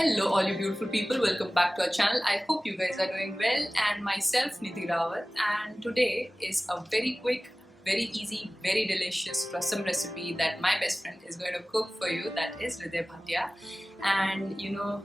Hello all you beautiful people, welcome back to our channel. I hope you guys are doing well, and myself Nidhi Rawat, and today is a very quick, very easy, very delicious rasam recipe that my best friend is going to cook for you, that is Hriday Bhatia. And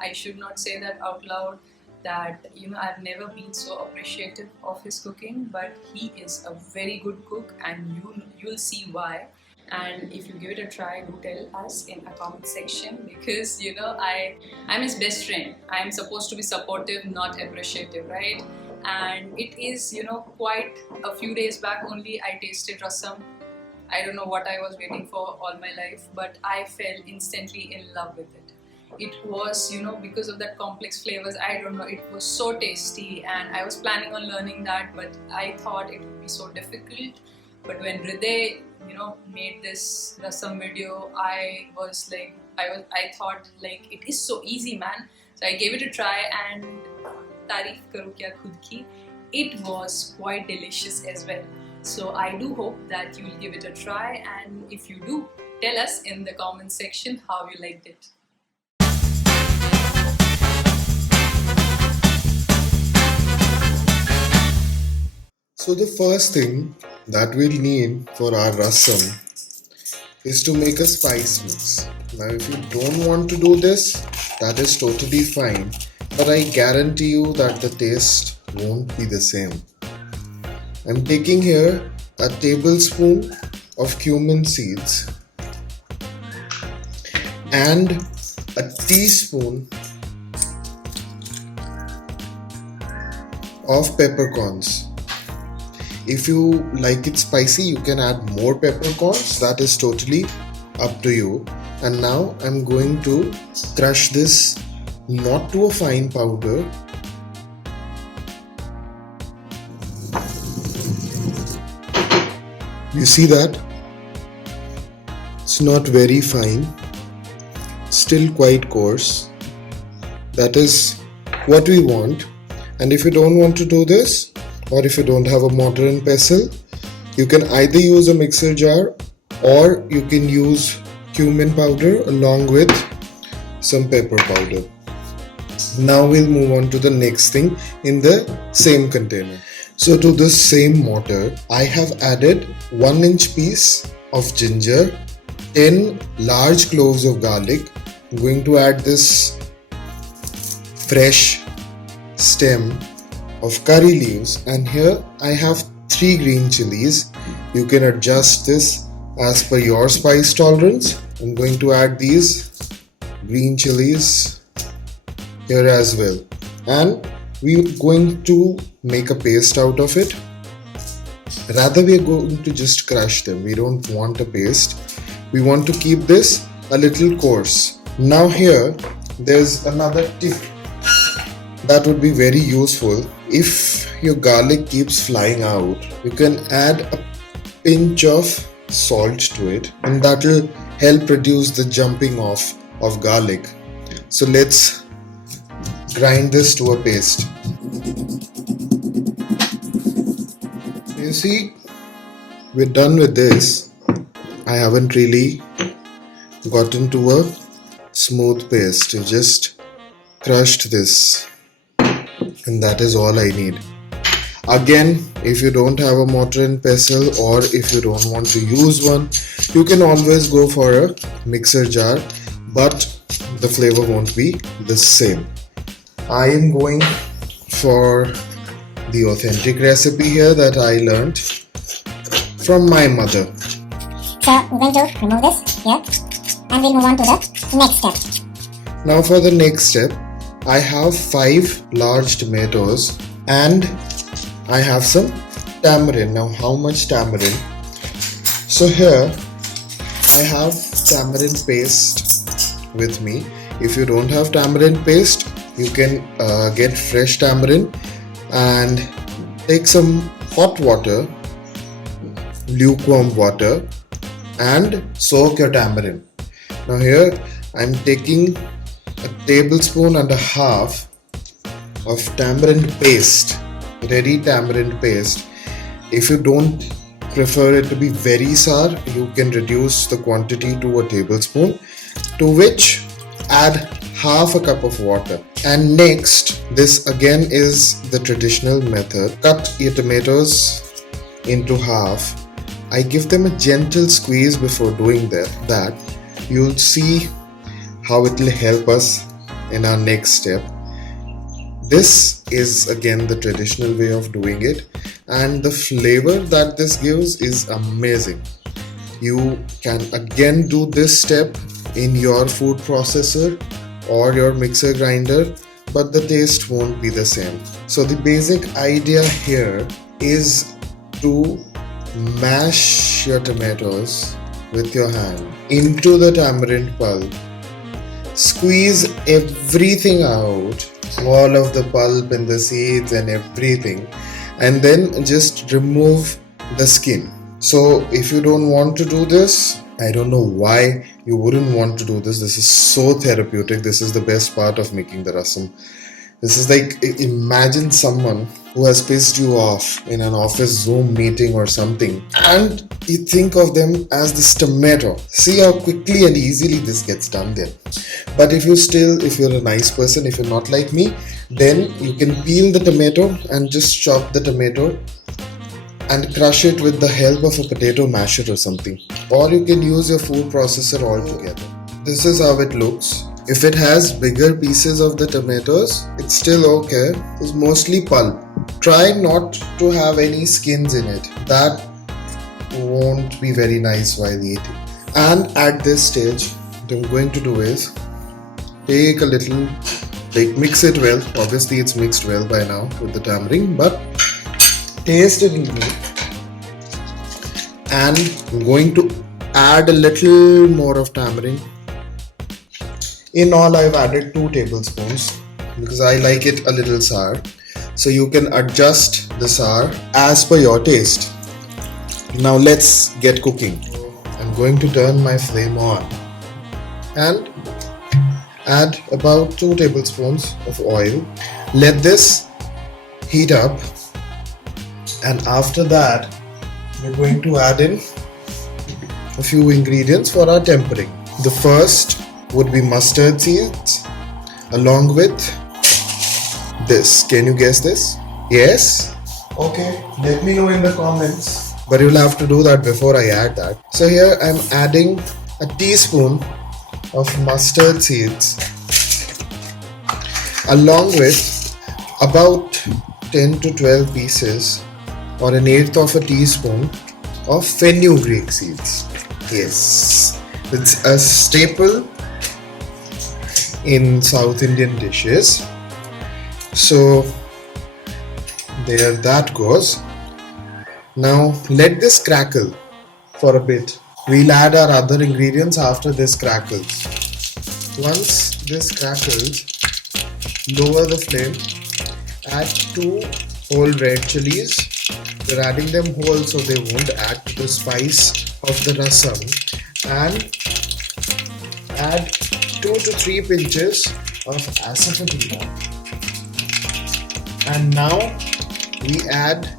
I should not say that out loud, that I've never been so appreciative of his cooking, but he is a very good cook and you'll see why. And if you give it a try, do tell us in a comment section, because I'm his best friend. I'm supposed to be supportive, not appreciative, right? And it is quite a few days back only I tasted rasam. I don't know what I was waiting for all my life, but I fell instantly in love with it. It was, because of that complex flavors, I don't know, it was so tasty, and I was planning on learning that, but I thought it would be so difficult. But when Hriday, made this rasam video, I thought like it is so easy, man. So I gave it a try, and तारीफ करूँ क्या खुद की, it was quite delicious as well. So I do hope that you will give it a try, and if you do, tell us in the comment section how you liked it. So the first thing that we'll need for our rasam is to make a spice mix. Now if you don't want to do this, that is totally fine, but I guarantee you that the taste won't be the same. I'm taking here a tablespoon of cumin seeds and a teaspoon of peppercorns. If you like it spicy, you can add more peppercorns, that is totally up to you. And now I'm going to crush this not to a fine powder, you see that? It's not very fine, still quite coarse. That is what we want. And if you don't want to do this, or if you don't have a mortar and pestle, you can either use a mixer jar or you can use cumin powder along with some pepper powder. Now we'll move on to the next thing in the same container. So to this same mortar, I have added 1-inch piece of ginger, 10 large cloves of garlic. I'm going to add this fresh stem of curry leaves, and here I have 3 green chilies. You can adjust this as per your spice tolerance. I'm going to add these green chilies here as well, and we're going to make a paste out of it. Rather, we're going to just crush them. We don't want a paste. We want to keep this a little coarse. Now here there's another tip that would be very useful. If your garlic keeps flying out, you can add a pinch of salt to it, and that will help reduce the jumping off of garlic. So let's grind this to a paste. You see, we're done with this. I haven't really gotten to a smooth paste. I just crushed this, and that is all I need. Again, if you don't have a mortar and pestle, or if you don't want to use one, you can always go for a mixer jar, but the flavor won't be the same. I am going for the authentic recipe here that I learned from my mother. So we're going to remove this here, and we'll move on to the next step. Now for the next step, I have 5 large tomatoes and I have some tamarind. Now how much tamarind? So here I have tamarind paste with me. If you don't have tamarind paste, you can get fresh tamarind and take some hot water, lukewarm water, and soak your tamarind. Now here I'm taking a tablespoon and a half of tamarind paste, ready tamarind paste. If you don't prefer it to be very sour, you can reduce the quantity to a tablespoon, to which add half a cup of water. And next, this again is the traditional method. Cut your tomatoes into half. I give them a gentle squeeze before doing that. You'll see how it will help us in our next step. This is again the traditional way of doing it, and the flavor that this gives is amazing. You can again do this step in your food processor or your mixer grinder, but the taste won't be the same. So the basic idea here is to mash your tomatoes with your hand into the tamarind pulp. Squeeze everything out, all of the pulp and the seeds and everything, and then just remove the skin. So if you don't want to do this, I don't know why you wouldn't want to do this. This is so therapeutic. This is the best part of making the rasam. This is like, imagine someone who has pissed you off in an office Zoom meeting or something, and you think of them as this tomato. See how quickly and easily this gets done then. But if you're a nice person, if you're not like me, then you can peel the tomato and just chop the tomato and crush it with the help of a potato masher or something. Or you can use your food processor altogether. This is how it looks. If it has bigger pieces of the tomatoes, it's still okay. It's mostly pulp. Try not to have any skins in it. That won't be very nice while eating. And at this stage, what I'm going to do is take a little, mix it well. Obviously, it's mixed well by now with the tamarind, but taste it in it. And I'm going to add a little more of tamarind. In all, I've added 2 tablespoons because I like it a little sour. So you can adjust the sour as per your taste. Now let's get cooking. I'm going to turn my flame on and add about 2 tablespoons of oil. Let this heat up, and after that we're going to add in a few ingredients for our tempering. The first would be mustard seeds along with this. Can you guess this? Yes? Okay, let me know in the comments. But you'll have to do that before I add that. So here I'm adding a teaspoon of mustard seeds along with about 10 to 12 pieces or an eighth of a teaspoon of fenugreek seeds. Yes, it's a staple in South Indian dishes. So there that goes. Now let this crackle for a bit. We'll add our other ingredients after this crackles. Once this crackles, lower the flame, add 2 whole red chilies. We're adding them whole so they won't add to the spice of the rasam, and add 2 to 3 pinches of asafoetida. And now we add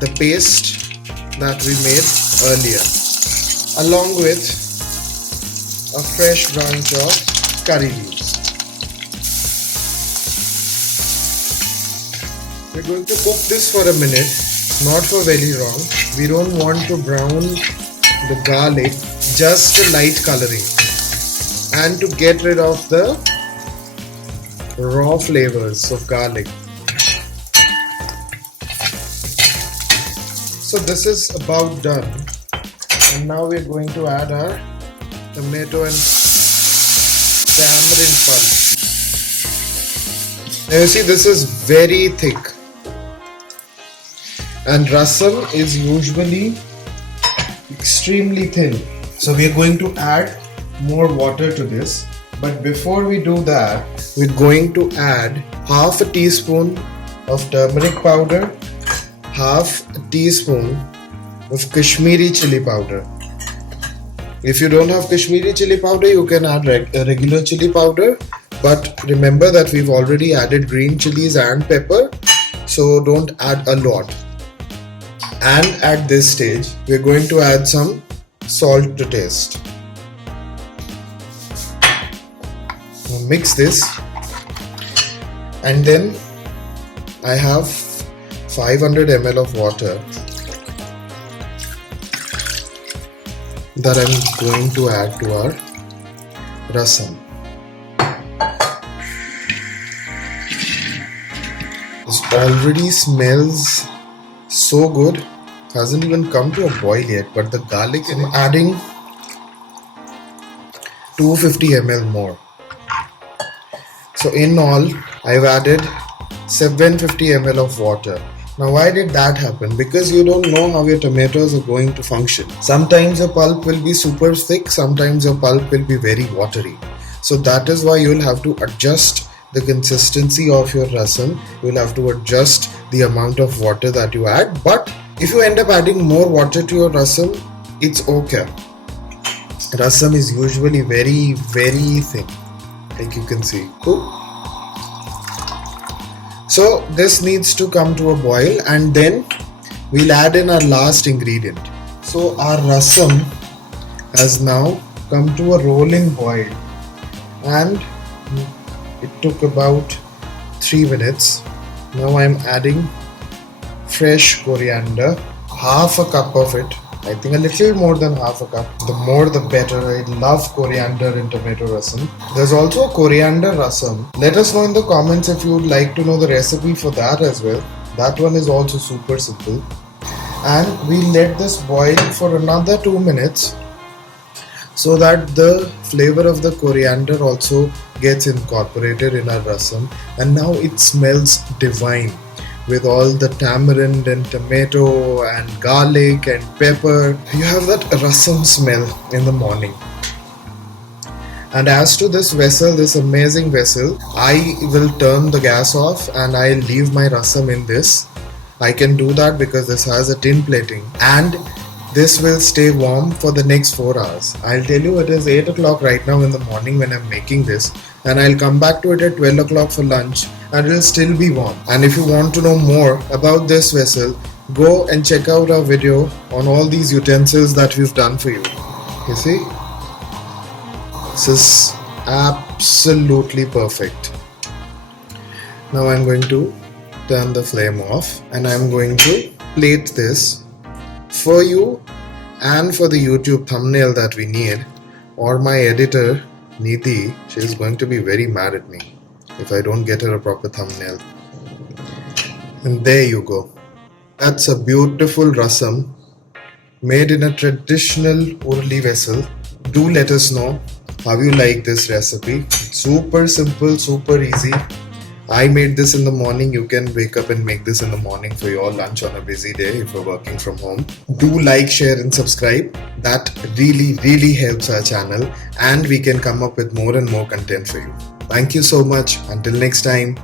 the paste that we made earlier along with a fresh branch of curry leaves. We're going to cook this for a minute, not for very long. We don't want to brown the garlic, just a light coloring, and to get rid of the raw flavors of garlic. So this is about done, and now we're going to add our tomato and tamarind pulp. Now you see, this is very thick, and rasam is usually extremely thin. So we're going to add more water to this, but before we do that, we're going to add half a teaspoon of turmeric powder, half a teaspoon of Kashmiri chili powder. If you don't have Kashmiri chili powder, you can add a regular chili powder, but remember that we've already added green chilies and pepper, so don't add a lot. And at this stage, we're going to add some salt to taste. Now mix this, and then I have 500 ml of water that I'm going to add to our rasam. This already smells so good. Hasn't even come to a boil yet, but the garlic, I'm adding 250 ml more. So in all, I've added 750 ml of water. Now why did that happen? Because you don't know how your tomatoes are going to function. Sometimes your pulp will be super thick, sometimes your pulp will be very watery. So that is why you'll have to adjust the consistency of your rasam. You'll have to adjust the amount of water that you add. But if you end up adding more water to your rasam, it's okay. Rasam is usually very, very thin, like you can see. Cool. So this needs to come to a boil, and then we'll add in our last ingredient. So our rasam has now come to a rolling boil, and it took about 3 minutes. Now I'm adding fresh coriander, half a cup of it. I think a little more than half a cup. The more the better. I love coriander in tomato rasam. There's also a coriander rasam. Let us know in the comments if you would like to know the recipe for that as well. That one is also super simple. And we let this boil for another 2 minutes so that the flavor of the coriander also gets incorporated in our rasam. And now it smells divine, with all the tamarind and tomato and garlic and pepper. You have that rasam smell in the morning. And as to this vessel, this amazing vessel, I will turn the gas off and I'll leave my rasam in this. I can do that because this has a tin plating, and this will stay warm for the next 4 hours. I'll tell you, it is 8 o'clock right now in the morning when I'm making this, and I'll come back to it at 12 o'clock for lunch, and it will still be warm. And if you want to know more about this vessel, go and check out our video on all these utensils that we've done for you. You see? This is absolutely perfect. Now I'm going to turn the flame off, and I'm going to plate this for you and for the YouTube thumbnail that we need. Or my editor Nidhi, she is going to be very mad at me if I don't get her a proper thumbnail. And there you go. That's a beautiful rasam made in a traditional Urli vessel. Do let us know how you like this recipe. It's super simple, super easy. I made this in the morning. You can wake up and make this in the morning for your lunch on a busy day if you're working from home. Do like, share and subscribe. That really helps our channel, and we can come up with more and more content for you. Thank you so much. Until next time.